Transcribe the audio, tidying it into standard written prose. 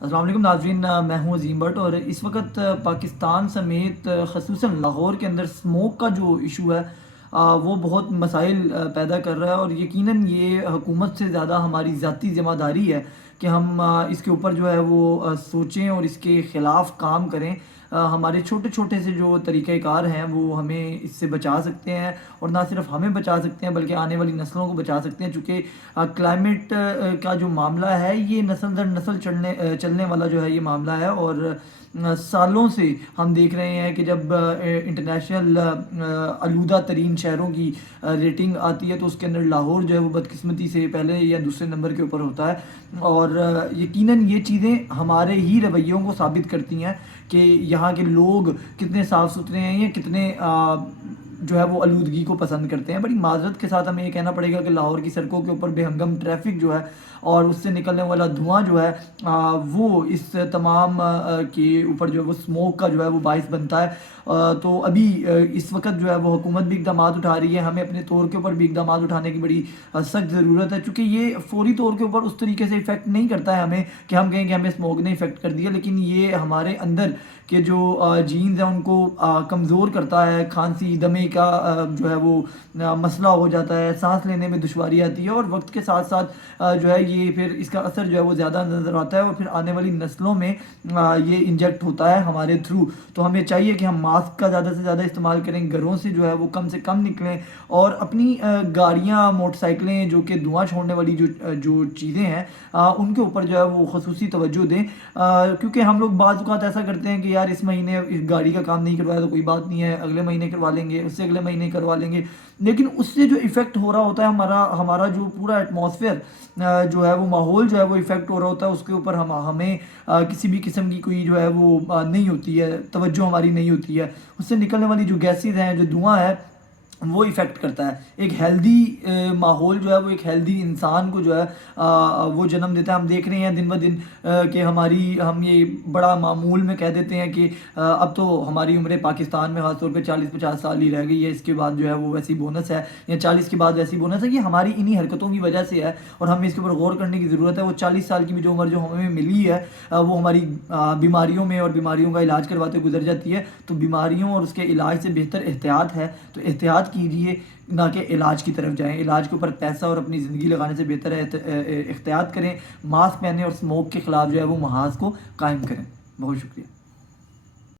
अस्सलाम वालेकुम नाज़रीन, मैं हूँ अज़ीम बट। और इस वक्त पाकिस्तान समेत ख़ुसूसन लाहौर के अंदर स्मोक का जो इशू है वो बहुत मसाइल पैदा कर रहा है। और यकीनन ये हुकूमत से ज़्यादा हमारी ज़ाती ज़िम्मेदारी है कि हम इसके ऊपर जो है वो सोचें और इसके ख़िलाफ़ काम करें। हमारे छोटे छोटे से जो तरीक़ाकार हैं वो हमें इससे बचा सकते हैं, और ना सिर्फ हमें बचा सकते हैं बल्कि आने वाली नस्लों को बचा सकते हैं। चूँकि क्लाइमेट का जो मामला है ये नस्ल दर नस्ल चलने वाला जो है ये मामला है। और सालों से हम देख रहे हैं कि जब इंटरनेशनल आलूदा तरीन शहरों की रेटिंग आती है तो उसके अंदर लाहौर जो है वो बदकिस्मती से पहले या दूसरे नंबर के ऊपर होता है। और यकीनन ये चीज़ें हमारे ही रवैयों को साबित करती हैं कि यहाँ के लोग कितने साफ़ सुथरे हैं या कितने जो है वो आलूदगी को पसंद करते हैं। बड़ी माजरत के साथ हमें ये कहना पड़ेगा कि लाहौर की सड़कों के ऊपर बेहंगम ट्रैफिक जो है और उससे निकलने वाला धुआं जो है वो इस तमाम के ऊपर जो है वो स्मोक का जो है वो बाइस बनता है। तो अभी इस वक्त जो है वो हुकूमत भी इकदाम उठा रही है, हमें अपने तौर के ऊपर भी इकदाम उठाने की बड़ी सख्त ज़रूरत है। चूँकि ये फौरी तौर के ऊपर उस तरीके से इफ़ेक्ट नहीं करता है हमें कि हम कहें कि हमें स्मोक ने इफ़ेक्ट कर दिया, लेकिन ये हमारे अंदर के जो जीन्स हैं उनको कमज़ोर करता है। खांसी दमे का जो है वो मसला हो जाता है, सांस लेने में दुश्वारी आती है, और वक्त के साथ साथ जो है ये फिर इसका असर जो है वो ज़्यादा नज़र आता है और फिर आने वाली नस्लों में ये इंजेक्ट होता है हमारे थ्रू। तो हमें चाहिए कि हम मास्क का ज़्यादा से ज़्यादा इस्तेमाल करें, घरों से जो है वो कम से कम निकलें, और अपनी गाड़ियाँ मोटरसाइकिलें जो कि धुआं छोड़ने वाली जो चीज़ें हैं उनके ऊपर जो है वो खसूसी तवज्जो दें। क्योंकि हम लोग बाज़ औक़ात ऐसा करते हैं कि यार इस महीने इस गाड़ी का काम नहीं करवाया तो कोई बात नहीं है, अगले महीने करवा लेंगे, उससे अगले महीने करवा लेंगे। लेकिन उससे जो इफ़ेक्ट हो रहा होता है हमारा हमारा जो पूरा एटमॉस्फेयर जो है वो माहौल जो है वो इफ़ेक्ट हो रहा होता है, उसके ऊपर हमें किसी भी किस्म की कोई जो है वो नहीं होती है, तवज्जो हमारी नहीं होती है। उससे निकलने वाली जो गैसेज़ हैं, जो धुआँ है, वो इफ़ेक्ट करता है। एक हेल्दी माहौल जो है वो एक हेल्दी इंसान को जो है वो जन्म देता है। हम देख रहे हैं दिन ब दिन कि हम ये बड़ा मामूल में कह देते हैं कि अब तो हमारी उम्रें पाकिस्तान में ख़ासतौर पे 40-50 साल ही रह गई है, इसके बाद जो है वो वैसी बोनस है, या 40 के बाद वैसी बोनस है। ये हमारी इन्हीं हरकतों की वजह से है और हमें इसके ऊपर गौर करने की ज़रूरत है। वो 40 साल की भी जो उम्र जो हमें मिली है वो हमारी बीमारियों में और बीमारियों का इलाज करवाते गुजर जाती है। तो बीमारियों और उसके इलाज से बेहतर एहतियात है, तो एहतियात कीजिए, ना कि इलाज की तरफ जाएं। इलाज के ऊपर पैसा और अपनी ज़िंदगी लगाने से बेहतर है एहतियात करें, मास्क पहने और स्मोक के ख़िलाफ़ जो है वो महाज को कायम करें। बहुत शुक्रिया।